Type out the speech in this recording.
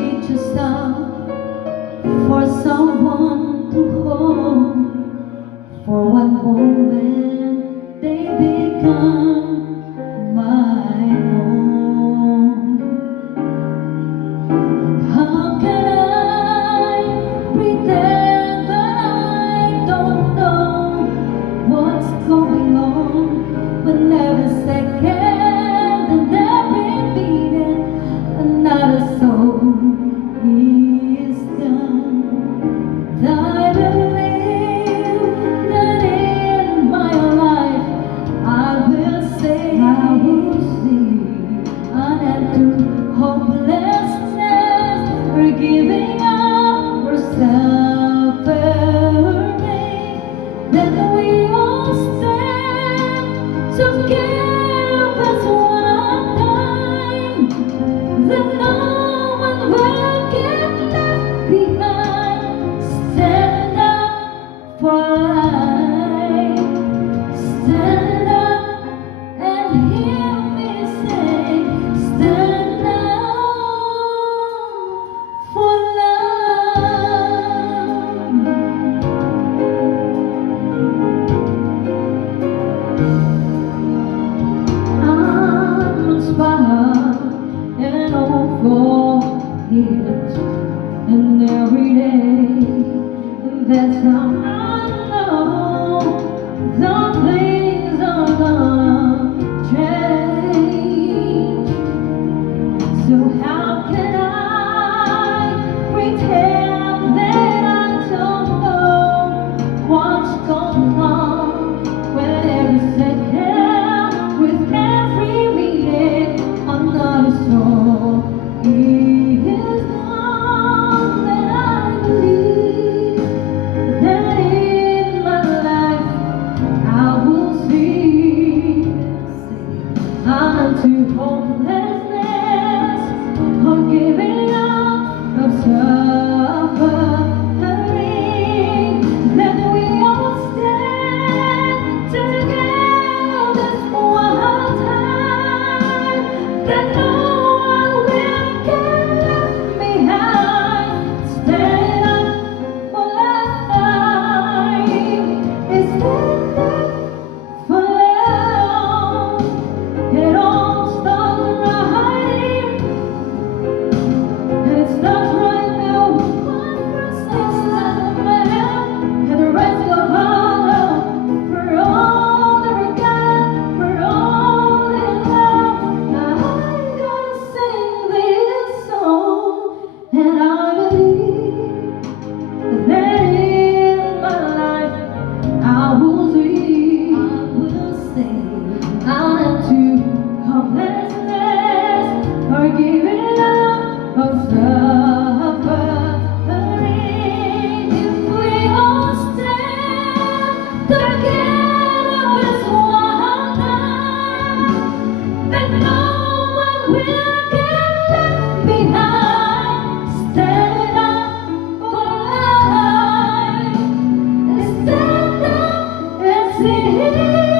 beat yourself for someone to hold. For one moment they become my own. How can I pretend that I don't know what's going on when every second and every minute another soul is gone? I believe that in my life I will see an end to hopelessness. We're giving up ourselves away. Then we all stand together as one time. Then no one will get left behind. Stand up for life. Stand up and hear me say, stand up for love. I'm inspired and hopeful each and every day. That's how I know the things are gonna change. So how can I pretend that I don't know what's going on when every second, with every minute, another soul is gone? That I believe that in my life I will see unto hopelessness or giving up of suffering. Then we all stand together this one time. Then no one will get left behind. Stand up for life. Stand up for love. It all starts right here, and it starts right now. One person and the rest of our love. For all that we got, for all in love. I'm gonna sing this song, and I believe that in my life I will sing out to hopelessness or giving up of suffering. If we all stand together as one time, then no one will get left behind. Stand up for life. Stand up and sing.